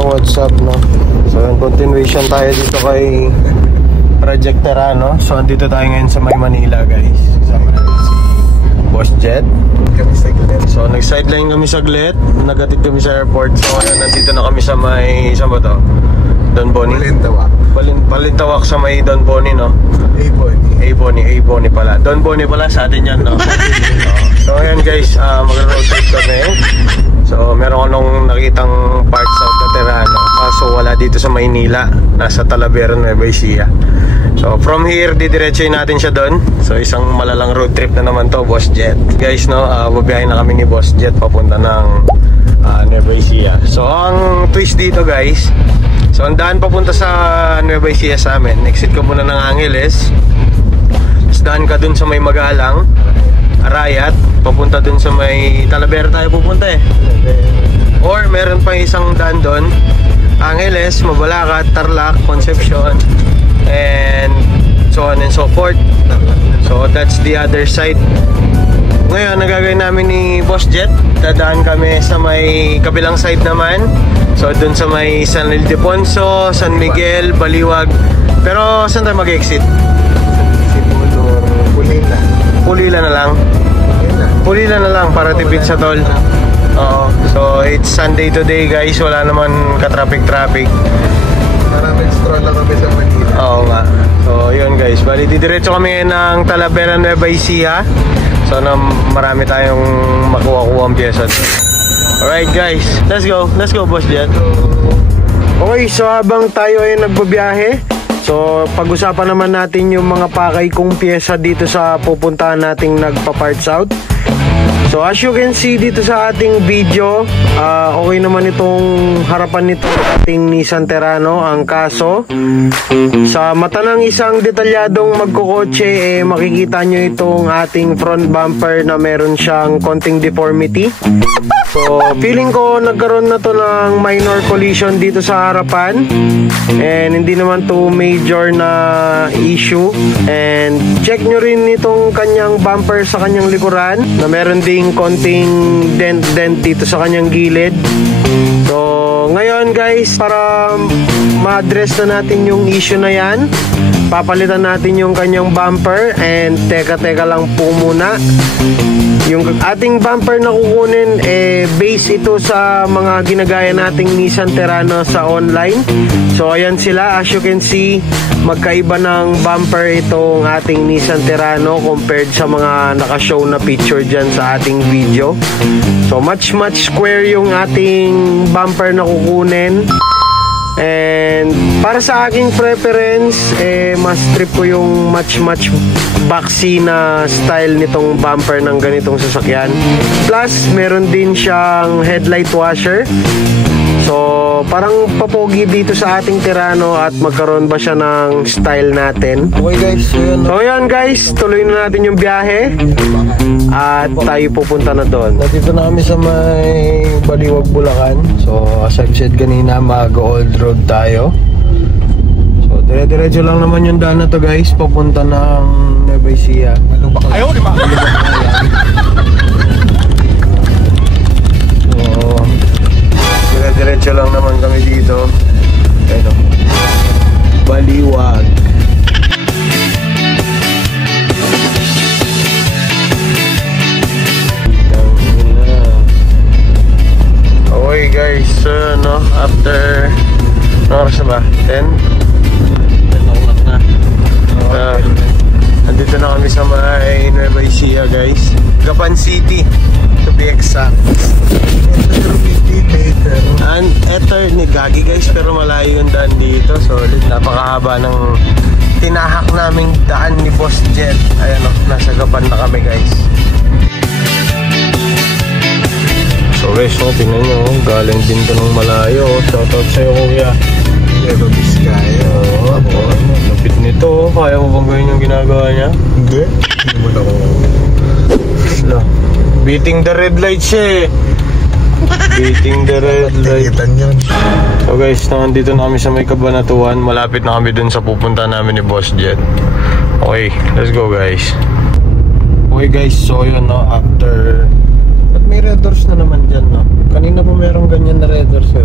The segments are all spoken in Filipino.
So what's up, no? So in continuation tayo dito kay Project Terrano. So andito tayo ngayon sa May Manila, guys. Kasama natin si Boss Jet. So nag-sideline kami saglit, nagatid kami sa airport. So nandito na kami sa may, saan ba to? Don Boni? Balintawak sa may Don Boni, no? A-Boni pala. Don Boni pala sa atin yan, no? So ayan guys, mag-road trip kami. So meron ko nung nakitang part south na Terrano, kaso wala dito sa Maynila, nasa Talavera, Nueva Ecija. So from here, didiretsuhin natin siya doon. So isang malalang road trip na naman to, Boss Jet. Guys, no, babiyahin na kami ni Boss Jet papunta ng Nueva Ecija. So ang twist dito, guys, so ang daan papunta sa Nueva Ecija sa amin, exit ka muna ng Angeles, tapos daan ka dun sa may Magalang, Arayat, papunta dun sa may Talavera tayo pupunta eh. Or meron pa isang daan dun, Angeles, Mabalacat, Tarlac, Concepcion, and so on and so forth. So that's the other side. Ngayon nagagawin namin ni Boss Jet, dadaan kami sa may kabilang side naman. So dun sa may San Ildefonso, San Miguel, Baliwag. Pero saan tayo mag-exit? Pulila na lang. Pulila na lang para tipid sa toll. Oo. So it's Sunday today, guys. Wala naman ka-traffic. Maraming stroll lang kami sa Manila. Oo nga. So yun guys, bali didiretso kami ng Talavera, Nueva Ecija. So na marami tayong makuha-kuha ang pyesa. Alright guys, let's go Boss Jet. Okay, so habang tayo ay nagbabiyahe, so pag-usapan naman natin yung mga pakay kong pyesa dito sa pupuntahan nating nagpa-parts out. So as you can see dito sa ating video, okay naman itong harapan nito ating Nissan Terrano. Ang kaso, sa mata ng isang detalyadong magkukotse, makikita nyo itong ating front bumper na meron siyang konting deformity. So feeling ko nagkaroon na to ng minor collision dito sa harapan, and hindi naman to major na issue. And check nyo rin itong kanyang bumper sa kanyang likuran na meron ding konting dent dito sa kanyang gilid. So ngayon guys, para ma-address na natin yung issue na yan, papalitan natin yung kanyang bumper. And teka lang po muna, yung ating bumper na kukunin, base ito sa mga ginagaya nating Nissan Terrano sa online. So ayan sila, as you can see, magkaiba ng bumper itong ating Nissan Terrano compared sa mga nakashow na picture dyan sa ating video. So much square yung ating bumper na kukunin. And para sa aking preference, mas trip ko yung much boxy na style nitong bumper ng ganitong sasakyan. Plus meron din siyang headlight washer. So parang papogi dito sa ating Terrano, at magkaroon ba siya ng style natin. Okay guys, so yun guys, tuloy na natin yung biyahe at tayo pupunta na doon. Dito na kami sa may Baliwag, Bulacan. So as I've said kanina, mag-old road tayo. So dire-diretso lang naman yung daan na to guys, papunta ng Nueva Ecija. Ayaw, di ba? Diretso lang naman kami dito. Ayun o, Baliwag. Okay guys, so no, after oras na ba? 10 o'clock na. Nandito na kami sa may Nueva Ecija guys, Gapan City to be exact. And eternity gagi guys, pero malayo yung daan dito. Solid, napakahaba ng tinahak naming daan ni Boss Jet. Ayan o, nasa Gapan na kami guys. So guys, tingnan nyo, galing din to ng malayo. Shoutout sa'yo kuya. Nueva Vizcaya. Lapit nito. Kaya mo bang gawin yung ginagawa niya? Hindi mo na ako. Beating the red light siya eh. Beating the red light. So guys, nandito na kami sa may Cabanatuan. Malapit na kami dun sa pupunta namin ni Boss Jet. Okay, let's go guys. Okay guys, so yun no, after... Ba't may red doors na naman dyan no? Kanina po merong ganyan na red doors eh.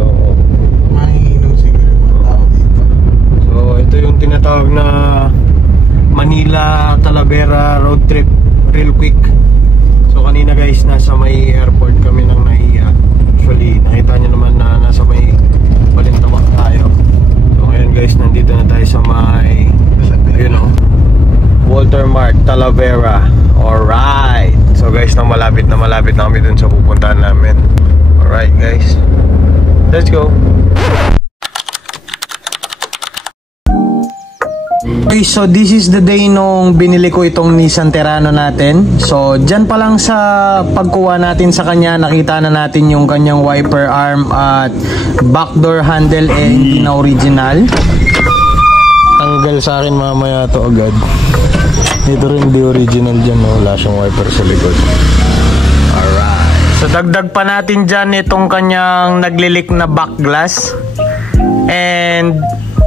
Mahihinom siguro mga tao dito. So ito yung tinatawag na Manila Talavera road trip, real quick. So kanina guys, nasa may airport kami ng Naiya. Actually nakita nyo naman na nasa may Balintawak tayo. So ngayon guys, nandito na tayo sa may, you know, Walter Mart Talavera. Alright. So guys, malapit na kami dun sa pupuntahan namin. Alright guys, let's go. Okay, so this is the day nung binili ko itong Nissan Terrano natin. So dyan pa lang sa pagkuha natin sa kanya, nakita na natin yung kanyang wiper arm at backdoor handle hindi na original. Tanggal sa akin mamaya to agad. Ito rin di original dyan, no? Wala siyang wiper sa likod. Alright. So dagdag pa natin dyan itong kanyang naglilik na back glass. And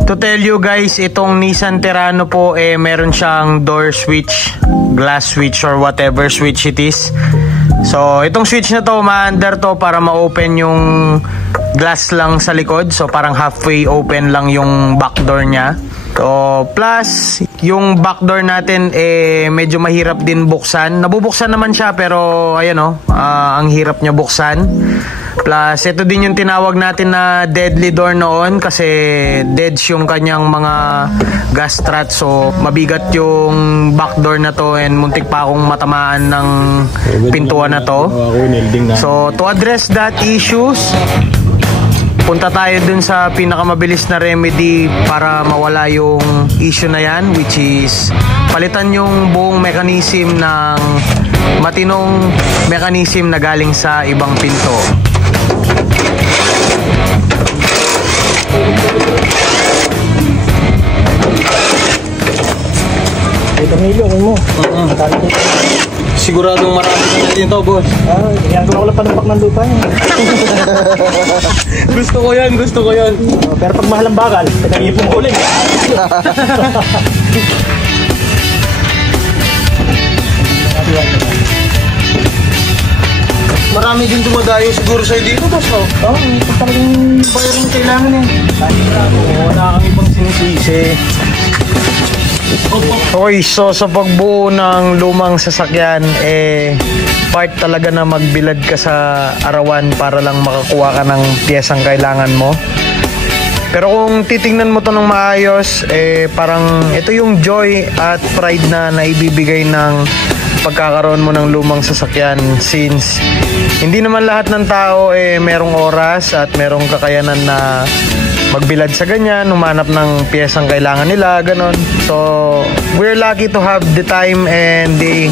to tell you guys, itong Nissan Terrano po meron siyang door switch, glass switch or whatever switch it is. So itong switch na to, ma-under to para ma-open yung glass lang sa likod. So parang halfway open lang yung back door niya. So plus yung back door natin medyo mahirap din buksan. Nabubuksan naman siya pero ayan ang hirap niya buksan. Plus, ito din yung tinawag natin na deadly door noon kasi deads yung kanyang mga gas strut. So, mabigat yung back door na to and muntik pa akong matamaan ng pintuan na to. So, to address that issues, punta tayo dun sa pinakamabilis na remedy para mawala yung issue na yan, which is palitan yung buong mechanism ng matinong mechanism na galing sa ibang pinto. Itong hilo, mo. Siguradong marami na natin ito, boss. Yan ko lang panumpak ng lupa niya. Gusto ko yan. Pero pag mahal ang bakal, pinag-ipon ko ulit. Marami din dumadayo siguro sa'yo dito, boss, no? Oo, talagang bayo rin kailangan eh. Wala kang ibang sinisisi. Okay, so sa pagbuo ng lumang sasakyan, part talaga na magbilad ka sa arawan para lang makakuha ka ng piyesang kailangan mo. Pero kung titingnan mo to ng maayos, parang ito yung joy at pride na naibibigay ng pagkakaroon mo ng lumang sasakyan, since hindi naman lahat ng tao merong oras at merong kakayanan na magbilad sa ganyan, humanap ng piyesang kailangan nila, ganon. So we're lucky to have the time and the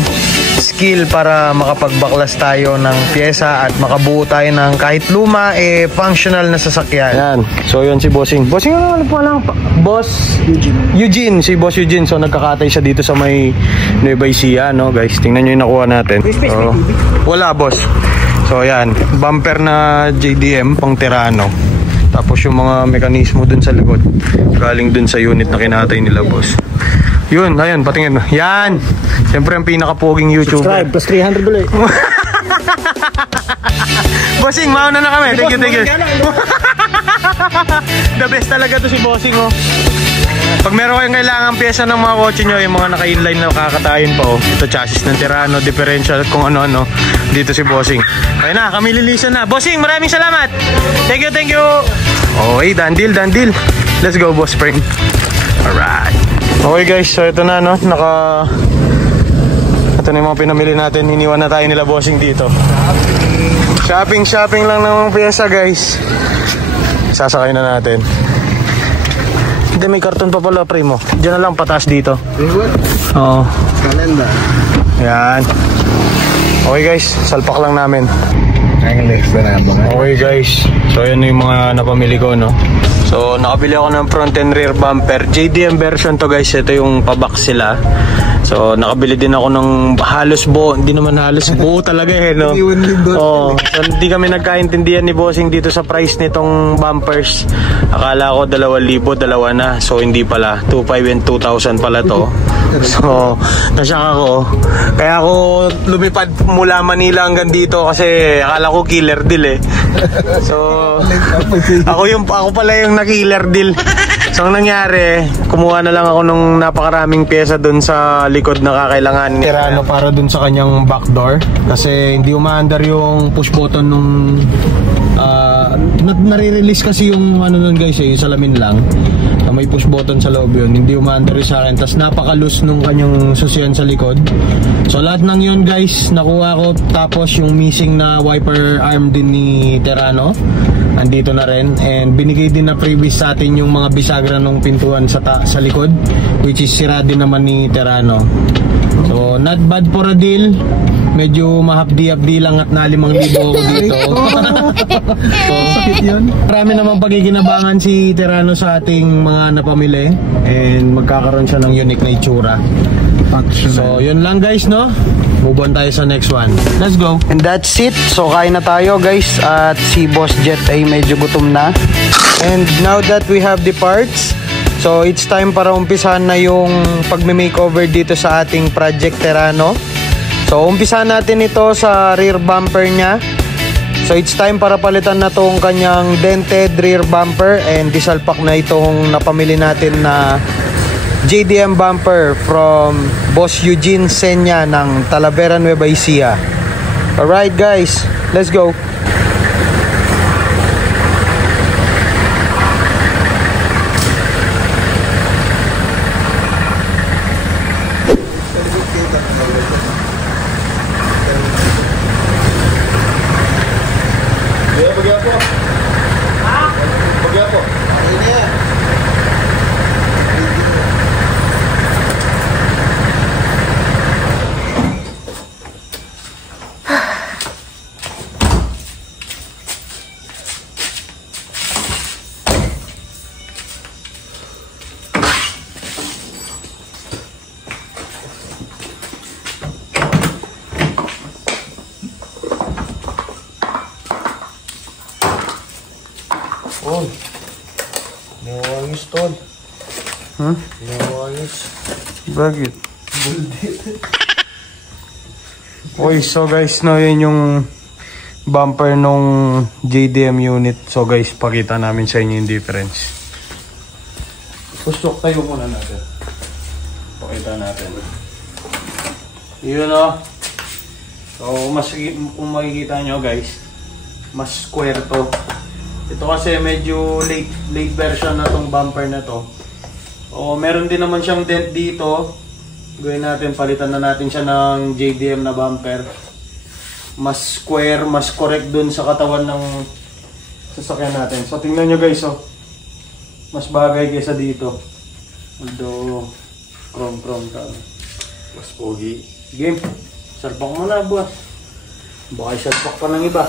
skill para makapagbaklas tayo ng piyesa at makabuo tayo ng kahit luma functional na sasakyan. Yan. So yun si Bossing. Bossing, ano po lang? Boss Eugene. Si Boss Eugene. So nagkakatay siya dito sa may Nueva Ecija, no guys. Tingnan nyo yung nakuha natin. Wala, boss. So yan, bumper na JDM pang Terrano. Tapos yung mga mekanismo dun sa likod galing dun sa unit na kinatay nila, boss. Yun, ayun, patingin. Yan! Siyempre ang pinaka-poging YouTuber. Subscribe, plus 300 ulit. Bossing, mauna na kami. Thank you. The best talaga to si Bossing, oh. Pag meron kayong kailangan pyesa ng mga kotse nyo, yung mga naka-inline na kakatayin pa, oh. Ito chassis ng Terrano, differential, kung ano-ano. Dito si Bossing. Okay na, kami lilisan na. Bossing, maraming salamat. Thank you. Okay, done deal. Let's go, Boss Spring. Alright. Okay guys, so ito na, no? Ito na yung mga pinamili natin. Iniwan na tayo nila, Bossing, dito. Shopping lang ng mga pyesa, guys. Sasakay na natin. Hindi, may karton pa pala, pre mo. Diyan na lang, pataas dito. Oo. Kalenda. Yan. Okay guys, salpak lang namin. Ang next na naman. Okay guys, so yan yung mga napamili ko, no? So nakabili ako ng front and rear bumper. JDM version to guys, ito yung pa-box sila. So nakabili din ako ng halos buo, hindi naman halos buo talaga no. Oh, so hindi kami nagkaintindihan ni Bossing dito sa price nitong bumpers. Akala ko 2,000, dalawa na. So hindi pala, 2,500 and 2,000 pala to. So nasyak ako. Kaya ako lumipad mula Manila hanggang dito kasi akala akala ko killer deal eh. So, ako pala yung na-killer deal. So, ang nangyari, kumuha na lang ako nung napakaraming pyesa dun sa likod na kakailangan. Terano para dun sa kanyang back door. Kasi hindi umaandar yung push button nung... nare-release kasi yung ano nun guys yung salamin lang. May push button sa loob yun. Hindi umaandar sa akin. Tapos napaka-loose nung kanyang susiyan sa likod. So, lahat ng yun guys, nakuha ko. Tapos yung missing na wiper arm din ni Terano. Andito na rin, and binigay din na previous sa atin yung mga bisagra ng pintuan sa likod, which is sira din naman ni Terano. So not bad for a deal. Medyo mahapdi-hapdi lang at na 5,000 ako dito. So, sakit yun. Marami namang pagkikinabangan si Terano sa ating mga napamili, and magkakaroon siya ng unique na itsura. So yun lang guys, no? Move on tayo sa next one. Let's go. And that's it. So kain na tayo guys. At si Boss Jet ay medyo gutom na. And now that we have the parts, so it's time para umpisahan na yung pagme-makeover dito sa ating Project Terano. So umpisahan natin ito sa rear bumper niya. So it's time para palitan na tong kanyang dented rear bumper, and disalpak na itong napamili natin na JDM bumper from Boss Eugene Senya ng Talavera, Nueva Ecija. Alright guys, let's go. Oh, nawangis tol. Huh? Nawangis. Bakit? Buldit. Oy, so guys, no, yun yung bumper nung JDM unit. So guys, pakita namin sa inyo yung difference. Pusok tayo muna natin. Pakita natin. Yun o. So, kung makikita nyo guys, mas square to. Ito kasi medyo late version na tong bumper na to. O meron din naman siyang dent dito. Gawin natin, palitan na natin siya ng JDM na bumper. Mas square, mas correct dun sa katawan ng sasakyan natin. So tingnan nyo guys, oh. Mas bagay kaysa dito. Although chrome ka. Mas pogi. Game. Salpak mo na, boss. Baka salpak pa ng iba.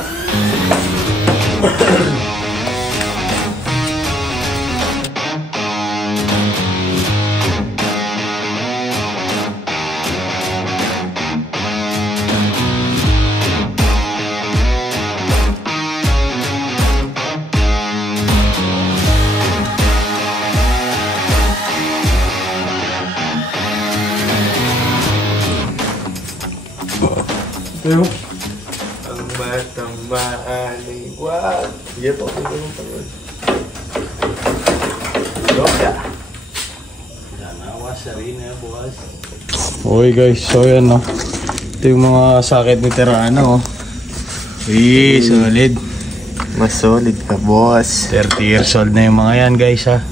Ang batang maaliwag. Sige po, ito yung pangod. Loka. Danawa sa rin eh, bukas. Okay guys, so yan no. Ito yung mga sakit ni Terano. Uy, solid. Mas solid ka, boss. 30 years old na yung mga yan guys ha.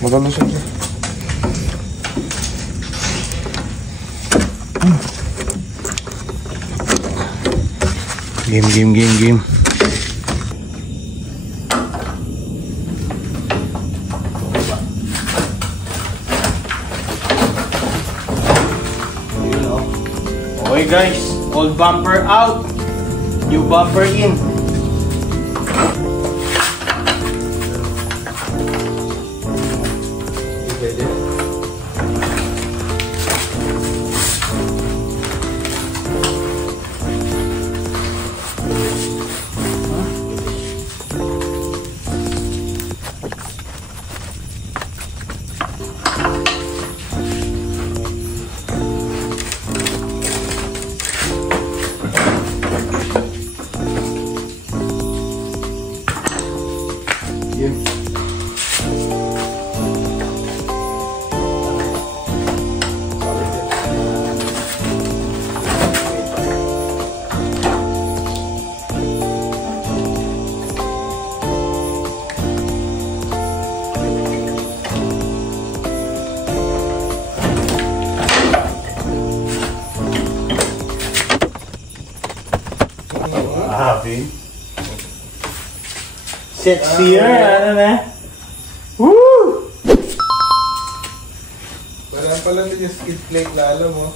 Maganda siya. Game. Okay guys, old bumper out, new bumper in. akin. Sexier, ano na? Woo! Wala pala din yung skid plate lalo mo.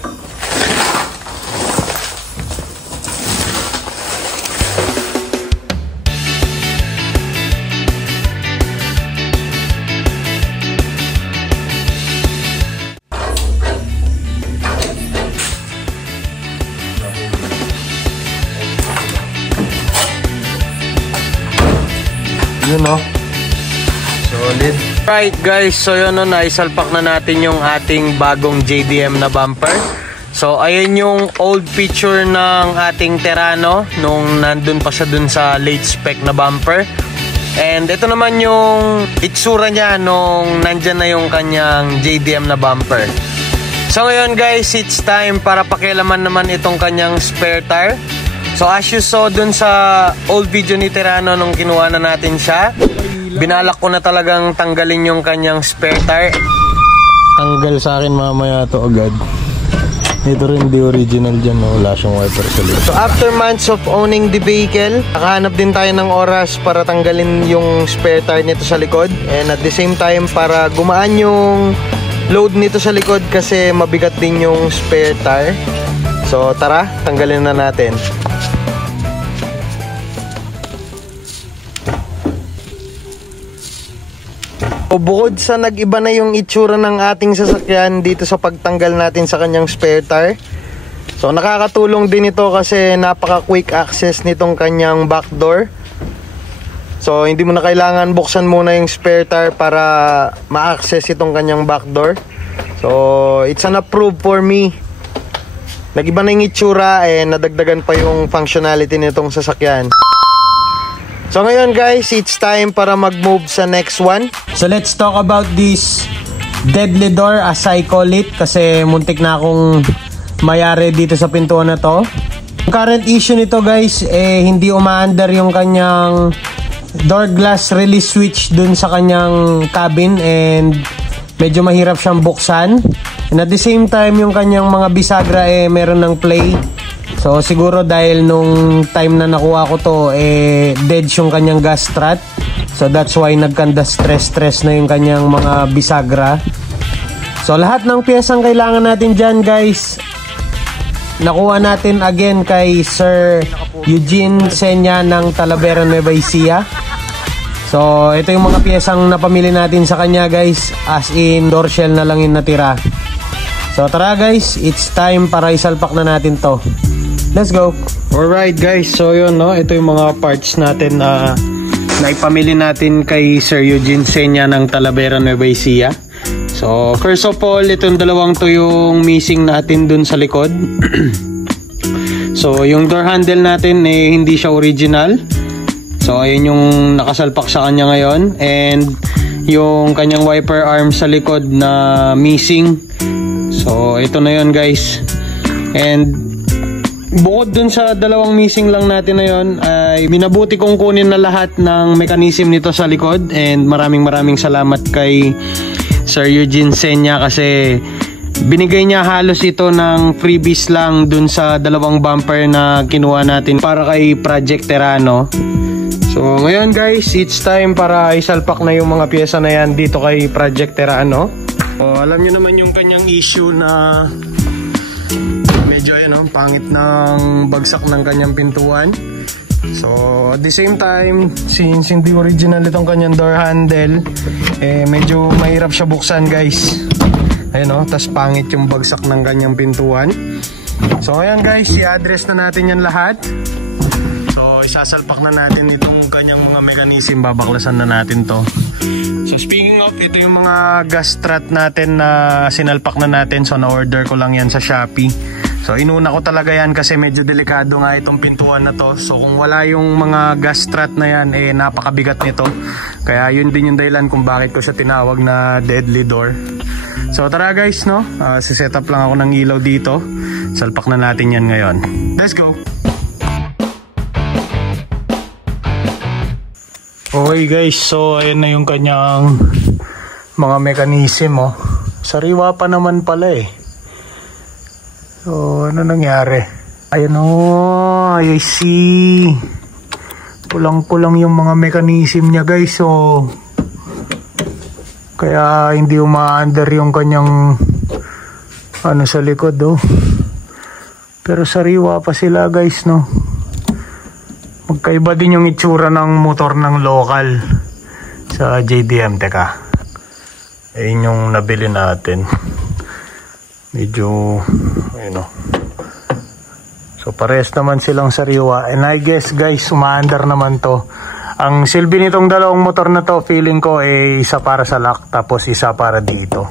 Yun o. Solid. Right guys, so yun o, naisalpak na natin yung ating bagong JDM na bumper. So ayun yung old picture ng ating Terrano nung nandun pa siya dun sa late spec na bumper. And ito naman yung itsura niya nung nandyan na yung kanyang JDM na bumper. So ngayon guys, it's time para pakialaman naman itong kanyang spare tire. So as you saw dun sa old video ni Terrano nung kinuha na natin siya, binalak ko na talagang tanggalin yung kanyang spare tire. Tanggal sa akin mamaya to agad. Ito rin di original dyan, no? Wala siyang wiper sa loob. So after months of owning the vehicle, nakahanap din tayo ng oras para tanggalin yung spare tire nito sa likod. And at the same time, para gumaan yung load nito sa likod kasi mabigat din yung spare tire. So tara, tanggalin na natin. O bukod sa nag-iba na yung itsura ng ating sasakyan dito sa pagtanggal natin sa kanyang spare tire. So nakakatulong din ito kasi napaka quick access nitong kanyang back door. So hindi mo na kailangan buksan muna yung spare tire para ma-access itong kanyang back door. So it's an approve for me. Nag-iba na yung itsura and nadagdagan pa yung functionality nitong sasakyan. So ngayon guys, it's time para mag-move sa next one. So let's talk about this deadly door as I call it, kasi muntik na akong mayari dito sa pintuan na to. Yung current issue nito guys, hindi umaandar yung kanyang door glass release switch dun sa kanyang cabin and medyo mahirap siyang buksan. And at the same time, yung kanyang mga bisagra meron ng play. So siguro dahil nung time na nakuha ko to, dead yung kanyang gas strut. So that's why nagkanda stress na yung kanyang mga bisagra. So lahat ng piyesang kailangan natin dyan guys, nakuha natin again kay Sir Eugene Senya ng Talavera, Nueva Ecija. So ito yung mga piyesang napamili natin sa kanya guys, as in door shell na lang yung natira. So tara guys, it's time para isalpak na natin to. Let's go. Alright guys, so yun no, ito yung mga parts natin na naipamili natin kay Sir Eugene Senya ng Talavera, Nueva Ecija. So first of all, itong dalawang to yung missing natin dun sa likod. So yung door handle natin hindi siya original. So ayun yung nakasalpak sa kanya ngayon. And yung kanyang wiper arm sa likod na missing. So ito na yun guys. And bukod dun sa dalawang missing lang natin na yun, ay minabuti kong kunin na lahat ng mechanism nito sa likod. And maraming salamat kay Sir Eugene Senya kasi binigay niya halos ito ng freebies lang dun sa dalawang bumper na kinuha natin para kay Project Terrano. So ngayon guys, it's time para isalpak na yung mga pyesa na yan dito kay Project Terrano. So alam nyo naman yung kanyang issue na medyo ayun, pangit ng bagsak ng kanyang pintuan. So at the same time, since hindi original itong kanyang door handle, medyo mahirap siya buksan guys. Ayun tas pangit yung bagsak ng kanyang pintuan. So ayan guys, i-address na natin yan lahat. So isasalpak na natin itong kanyang mga mechanism, babaklasan na natin to. So speaking of, ito yung mga gas strut natin na sinalpak na natin. So na-order ko lang yan sa Shopee. So inuna ko talaga yan kasi medyo delikado nga itong pintuan na to. So kung wala yung mga gas strut na yan, napakabigat nito. Kaya yun din yung dahilan kung bakit ko siya tinawag na deadly door. So tara guys, no? Siset up lang ako ng ilaw dito. Salpak na natin yan ngayon. Let's go! Okay guys, so ayan na yung kanyang mga mechanism Sariwa pa naman pala So ano nangyari? Ayan I see. Kulang-kulang yung mga mechanism niya guys, so kaya hindi uma-under yung kanyang ano sa likod oh. Pero sariwa pa sila guys, no. Magkaiba din yung itsura ng motor ng local sa JDM. Teka, ayun yung nabili natin. Medyo ayun oh. So pares naman silang sariwa. And I guess guys, umaandar naman to. Ang silbi nitong dalawang motor na to, feeling ko isa para sa lock, tapos isa para dito.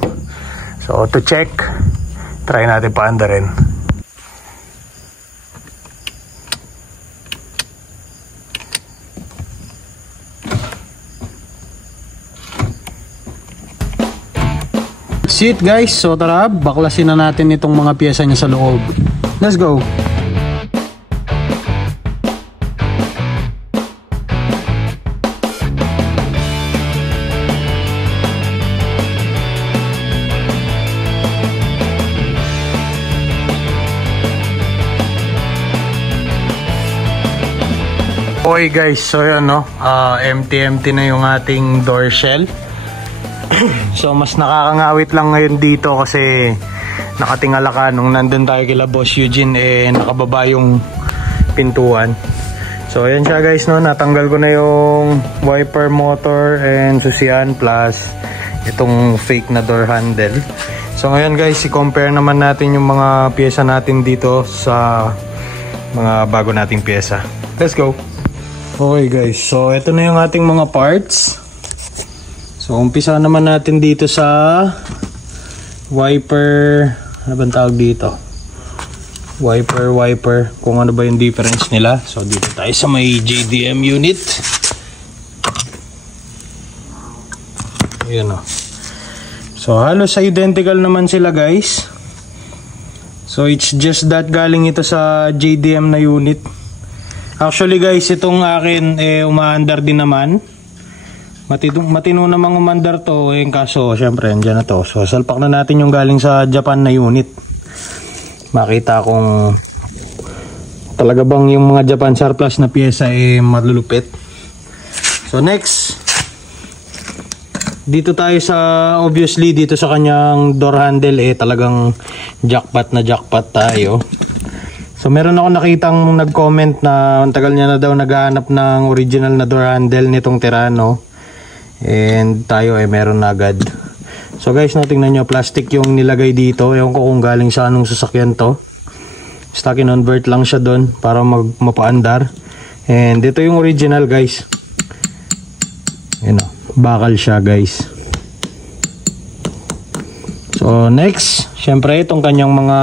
So to check, try natin paandarin. That's it guys. So tara, baklasin na natin itong mga piyesa niya sa loob. Let's go! Okay guys, so yan no, empty na yung ating door shell. So mas nakakangawit lang ngayon dito kasi nakatingala ka nung nandun tayo kila Boss Eugene, nakababa yung pintuan. So ayan siya guys no, natanggal ko na yung wiper motor and susian plus itong fake na door handle. So ngayon guys, i-compare naman natin yung mga pyesa natin dito sa mga bago nating pyesa. Let's go! Okay guys, so ito na yung ating mga parts. So umpisa naman natin dito sa wiper, ano bang tawag dito? Wiper, kung ano ba yung difference nila. So dito tayo sa may JDM unit. Ayan o. So halos identical naman sila guys. So it's just that galing ito sa JDM na unit. Actually guys, itong akin umaandar din naman. Matino namang umandar to, kaso syempre andyan na to. So salpak na natin yung galing sa Japan na unit. Makita kung talaga bang yung mga Japan surplus na pyesa malulupit. So next, dito tayo sa, obviously dito sa kanyang door handle talagang jackpot na jackpot tayo. So meron ako nakitang nag-comment na ang tagal niya na daw naghahanap ng original na door handle nitong Terrano. And tayo meron na agad. So guys, no, tingnan nyo, plastic yung nilagay dito. Ewan ko kung galing sa anong sasakyan to. Stock in-convert lang siya doon para mapaandar. And dito yung original guys. Yun o, bakal siya guys. So next, syempre itong kanyang mga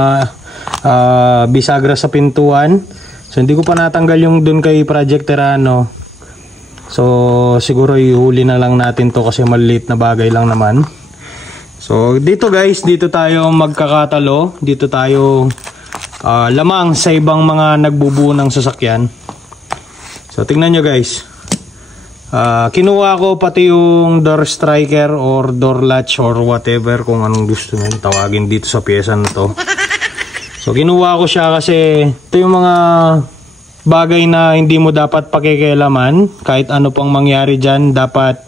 bisagra sa pintuan. So hindi ko pa natanggal yung dun kay Project Terrano. So siguro ihuli na lang natin to kasi maliit na bagay lang naman. So dito guys, dito tayo magkakatalo. Dito tayo lamang sa ibang mga nagbubuo ng sasakyan. So tingnan nyo guys, kinuha ko pati yung door striker or door latch or whatever, kung anong gusto nyo tawagin dito sa pyesa na to. So kinuha ko siya kasi ito yung mga bagay na hindi mo dapat pakikialaman. Kahit ano pang mangyari dyan, dapat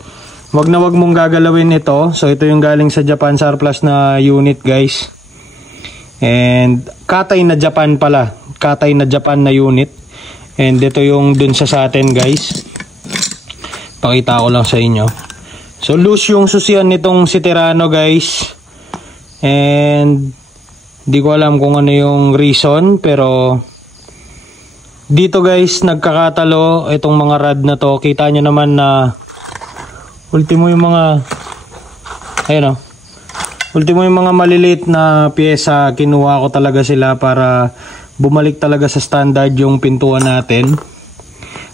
wag na wag mong gagalawin ito. So ito yung galing sa Japan surplus na unit guys. And Katay na Japan pala, Katay na Japan na unit. And ito yung dun sa atin guys. Pakita ko lang sa inyo. So loose yung susian nitong si Terrano guys. And di ko alam kung ano yung reason, pero dito guys nagkakatalo itong mga rod na to. Kita nyo naman na ultimo yung mga ayun o, ultimo yung mga maliliit na pyesa, kinuha ko talaga sila para bumalik talaga sa standard yung pintuan natin.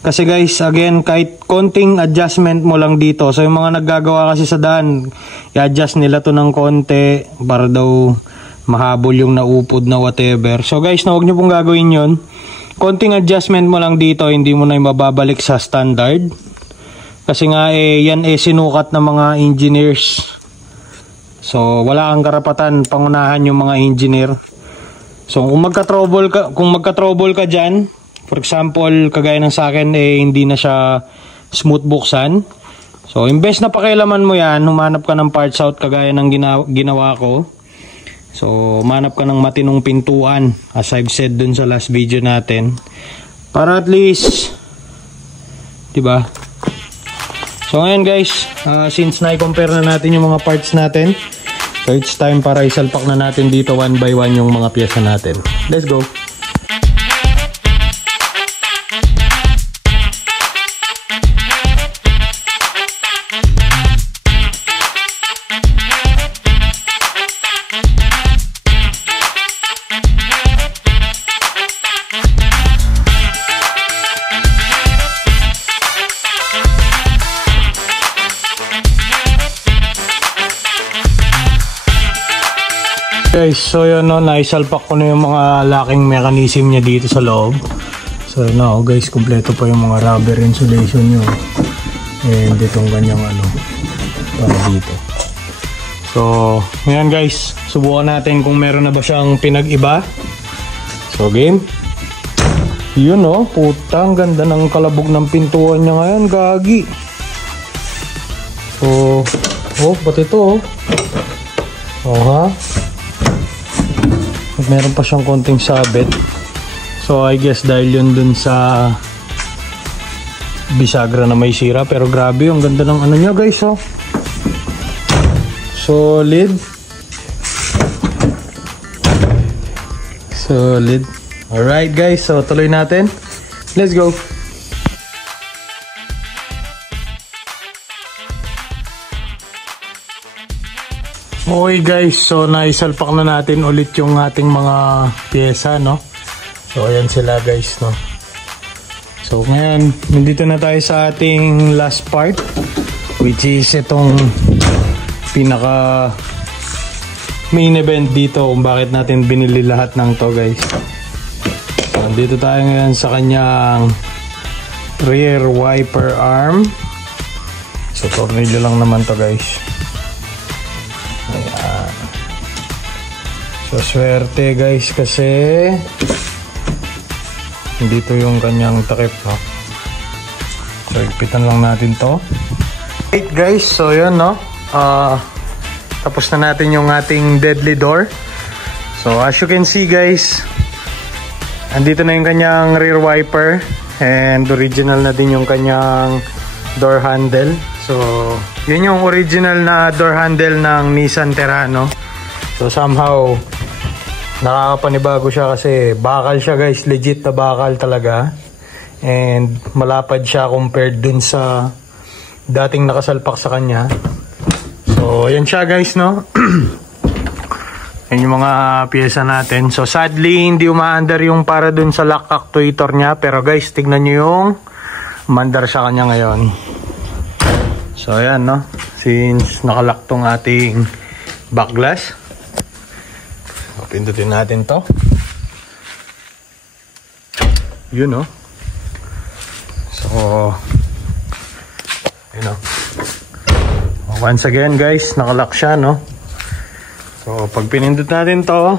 Kasi guys, again, kahit konting adjustment mo lang dito, so yung mga naggagawa kasi sa daan, i-adjust nila to ng konti para daw mahabol yung naupod na whatever. So guys, na huwag nyo pong gagawin yun. Konting adjustment mo lang dito, hindi mo na mababalik sa standard. Kasi nga yan sinukat ng mga engineers. So wala kang karapatan pangunahan yung mga engineer. So kung magka-trouble ka dyan, For example, kagaya ng sa akin, hindi na siya smooth buksan. So, imbes na pakialaman mo yan, humanap ka ng parts out kagaya ng ginawa ko. So, humanap ka ng matinong pintuan, as I've said dun sa last video natin. Para at least, diba? So, ngayon guys, since na-compare na natin yung mga parts natin, so it's time para isalpak na natin dito one by one yung mga pyesa natin. Let's go! Guys, so yun no, naisalpak ko na yung mga locking mechanism niya dito sa loob. So no guys, kompleto pa yung mga rubber insulation nyo. And itong kanyang para dito. So, ngayon guys, subukan natin kung meron na ba siyang pinag-iba. So game. Yun no, puta, ang ganda ng kalabog ng pintuan niya ngayon, gagi. So, ba't ito ha? Meron pa siyang konting sabit. So I guess dahil yun dun sa bisagra na may sira. Pero grabe, ang ganda ng niya guys solid. Alright guys, so tuloy natin. Let's go. Okay guys, so naisalpak na natin ulit yung ating mga pyesa, no? So ayan sila guys, no? So ngayon, nandito na tayo sa ating last part, which is itong pinaka main event dito kung bakit natin binili lahat ng to guys. So nandito tayo ngayon sa kanyang rear wiper arm. So tornilyo lang naman to guys. Ayan. So swerte guys kasi dito yung kanyang takip, no? So ipitan lang natin to. Right guys, so yun, no? Tapos na natin yung ating deadly door. So as you can see guys, andito na yung kanyang rear wiper and original na din yung kanyang door handle. So yun yung original na door handle ng Nissan Terrano. So somehow nakakapanibago siya kasi bakal siya guys, legit na bakal talaga. And malapad siya compared dun sa dating nakasalpak sa kanya. So ayan siya guys, no? Yan yung mga pyesa natin. So sadly hindi umaandar yung para dun sa lock actuator niya. Pero guys, tignan nyo yung umandar sa kanya ngayon. So ayan, no? Since nakalock tong ating back glass, pindutin natin to. Yun, no? So yun, no? Once again guys, nakalock siya, no? So pag pinindot natin to,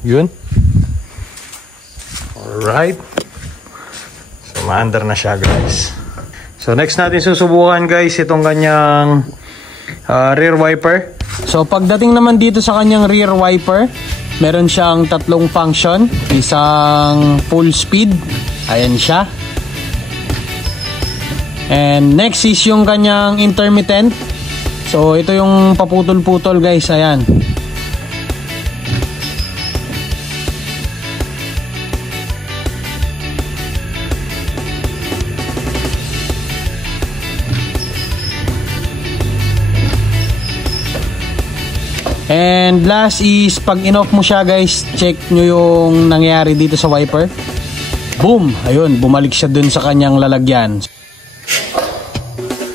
yun. Alright. So maandar na siya guys. So next natin susubukan guys itong kanyang rear wiper. So pagdating naman dito sa kanyang rear wiper, meron siyang tatlong function. Isang full speed, ayan siya. And next is yung kanyang intermittent. So ito yung paputol-putol guys, ayan. And last is pag in-off mo siya guys, check nyo yung nangyari dito sa wiper. Boom! Ayun, bumalik siya dun sa kanyang lalagyan.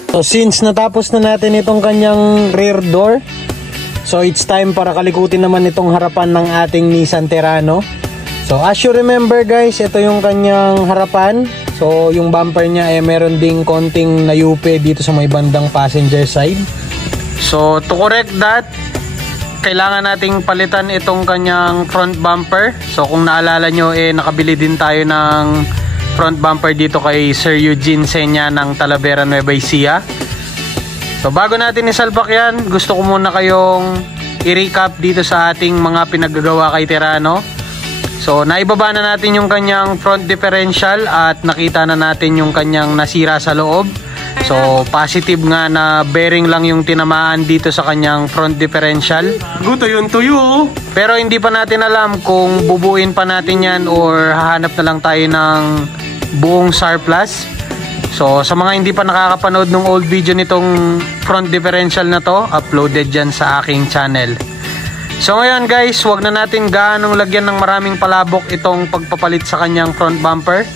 So since natapos na natin itong kanyang rear door, so it's time para kalikutin naman itong harapan ng ating Nissan Terrano. So as you remember guys, ito yung kanyang harapan. So yung bumper niya meron ding konting nayupe dito sa may bandang passenger side. So to correct that, kailangan nating palitan itong kanyang front bumper. So kung naalala nyo, nakabili din tayo ng front bumper dito kay Sir Eugene Senya ng Talavera, Nueva Ecija. So bago natin isalpak yan, gusto ko muna kayong i-recap dito sa ating mga pinaggagawa kay Terrano. So naibaba na natin yung kanyang front differential at nakita na natin yung kanyang nasira sa loob. So positive nga na bearing lang yung tinamaan dito sa kanyang front differential. Guto yun tuyo. Pero hindi pa natin alam kung bubuin pa natin yan or hahanap na lang tayo ng buong surplus. So sa mga hindi pa nakakapanood ng old video nitong front differential na to, uploaded dyan sa aking channel. So ngayon guys, wag na natin gaanong lagyan ng maraming palabok itong pagpapalit sa kanyang front bumper.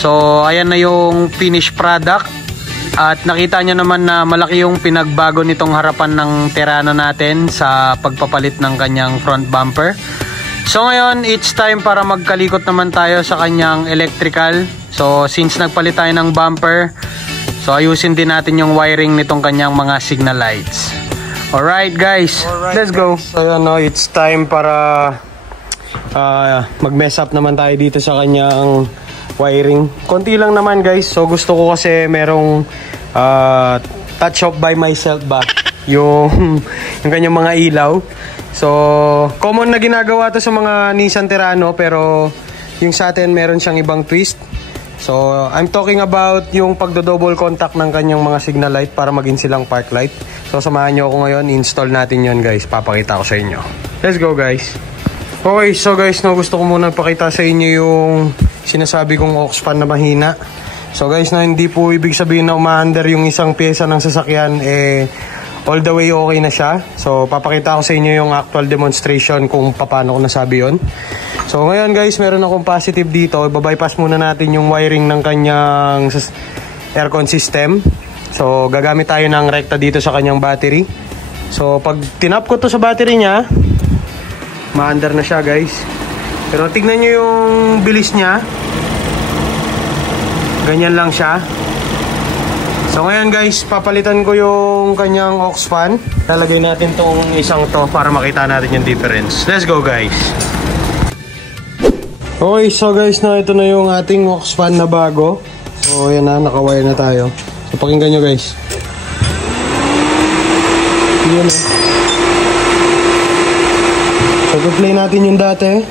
So ayan na yung finished product. At nakita nyo naman na malaki yung pinagbago nitong harapan ng Terrano natin sa pagpapalit ng kanyang front bumper. So ngayon, it's time para magkalikot naman tayo sa kanyang electrical. So since nagpalit tayo ng bumper, so ayusin din natin yung wiring nitong kanyang mga signal lights. Alright guys, let's go. So yun, no, it's time para mag-mess up naman tayo dito sa kanyang wiring. Konti lang naman guys. So gusto ko kasi merong touch up by myself ba yung kanyang mga ilaw. So common na ginagawa to sa mga Nissan Terrano, pero yung sa atin meron siyang ibang twist. So I'm talking about yung pagdo-double contact ng kanyang mga signal light para maging silang park light. So samahan nyo ako ngayon, install natin yon guys. Papakita ko sa inyo. Let's go guys. Okay, so guys, no, gusto ko muna pakita sa inyo yung sinasabi kong aux fan na mahina. So guys, no, hindi po ibig sabihin na umaandar yung isang pyesa ng sasakyan, all the way okay na siya. So papakita ko sa inyo yung actual demonstration kung paano ko nasabi yon. So ngayon guys, meron akong positive dito. Ibabypass muna natin yung wiring ng kanyang aircon system. So gagamit tayo ng rekta dito sa kanyang battery. So pag tinap ko to sa battery niya, maandar na siya guys. Pero tignan nyo yung bilis niya. Ganyan lang siya. So ngayon guys, papalitan ko yung kanyang aux fan. Lalagay natin tong isang to para makita natin yung difference. Let's go guys. Okay, so guys, na ito na yung ating aux fan na bago. So yan na, nakawire na tayo. So pakinggan nyo guys. Yan na. So play natin yung dati.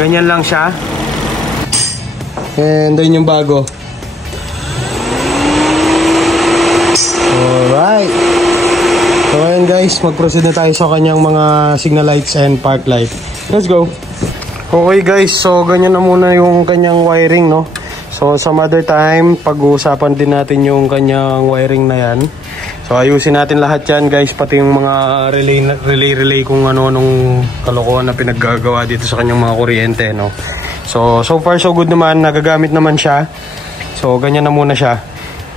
Ganyan lang siya. And then yung bago. Alright. So ngayon guys, mag-proceed na tayo sa kanyang mga signal lights and park light. Let's go. Okay guys, so ganyan na muna yung kanyang wiring, no? So some other time, pag-uusapan din natin yung kanyang wiring na yan. So ayusin natin lahat yan guys, pati yung mga relay kung ano nung kalokohan na pinaggagawa dito sa kanyang mga kuryente, no? So far so good naman, nagagamit naman siya. So ganyan na muna siya.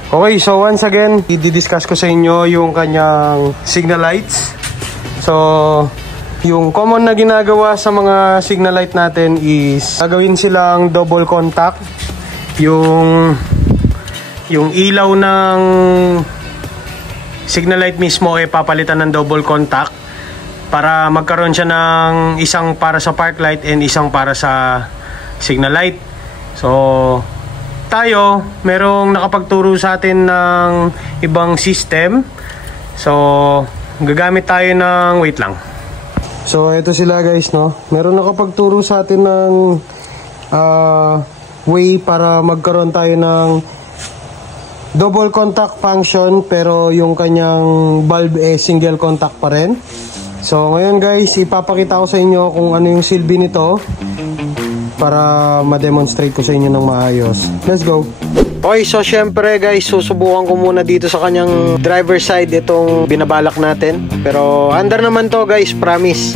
Okay, so once again, i-discuss ko sa inyo yung kanyang signal lights. So yung common na ginagawa sa mga signal light natin is gagawin silang double contact. Yung ilaw ng signal light mismo papalitan ng double contact para magkaroon siya ng isang para sa park light and isang para sa signal light. So tayo merong nakapagturo sa atin ng ibang system. So gagamit tayo ng, wait lang. So ito sila guys, no. Meron nakapagturo sa atin ng way para magkaroon tayo ng double contact function, pero yung kanyang bulb single contact pa rin. So ngayon guys, ipapakita ko sa inyo kung ano yung silbi nito para ma-demonstrate ko sa inyo ng maayos. Let's go. Okay, so syempre guys, susubukan ko muna dito sa kanyang driver side itong binabalak natin. Pero under naman to guys, promise.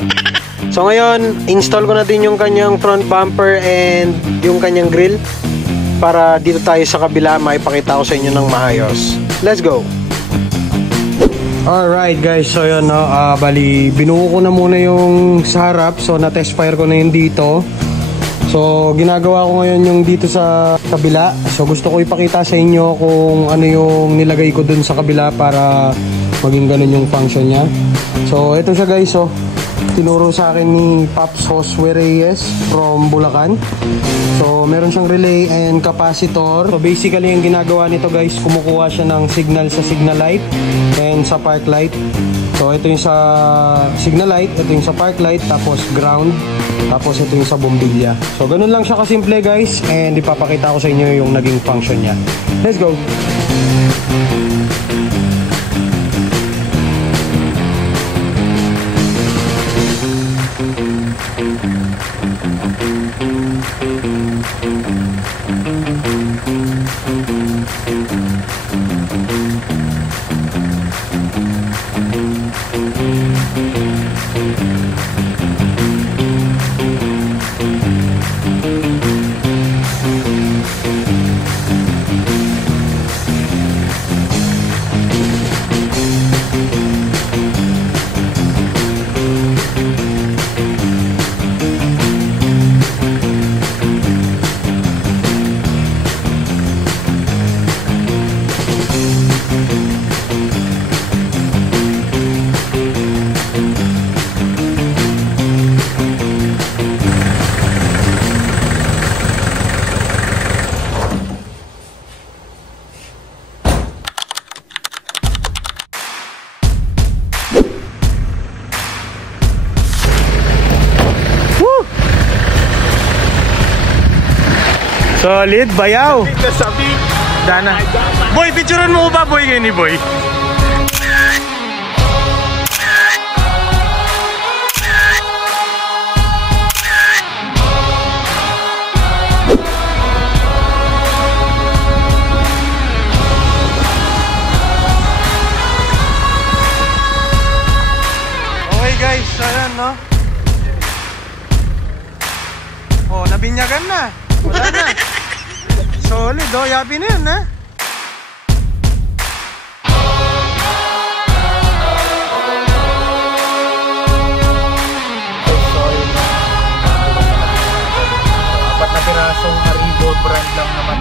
So ngayon, install ko na din yung kanyang front bumper and yung kanyang grill para dito tayo sa kabila maipakita ko sa inyo ng maayos. Let's go. Alright guys, so yun, no, bali binuo ko na muna yung sa harap. So na-test fire ko na yun dito. So ginagawa ko ngayon yung dito sa kabila. So gusto ko ipakita sa inyo kung ano yung nilagay ko dun sa kabila para maging ganun yung function niya. So ito siya guys, oh. Tinuro sa akin ni Pops Josue Reyes from Bulacan. So meron siyang relay and capacitor. So basically yung ginagawa nito guys, kumukuha siya ng signal sa signal light and sa park light. So ito yung sa signal light, ito yung sa park light, tapos ground, tapos ito yung sa bombilya. So ganun lang siya kasimple guys, and ipapakita ko sa inyo yung naging function niya. Let's go! Solid, bayaw. Dana. Boy, picturean mo ba boy ngayon ni boy? Okay guys, ayan no. Oh, nabinyagan na. Wala na. Solid, oh. Yabi na yun, ha? Apat na pirasong Haribo brand lang naman.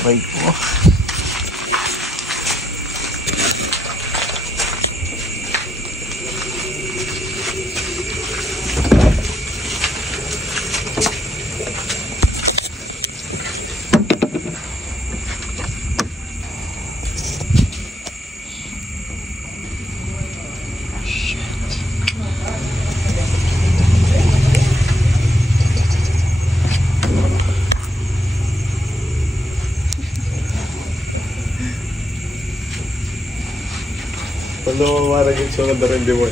Right po. Cuando maragin siya na rin di mo.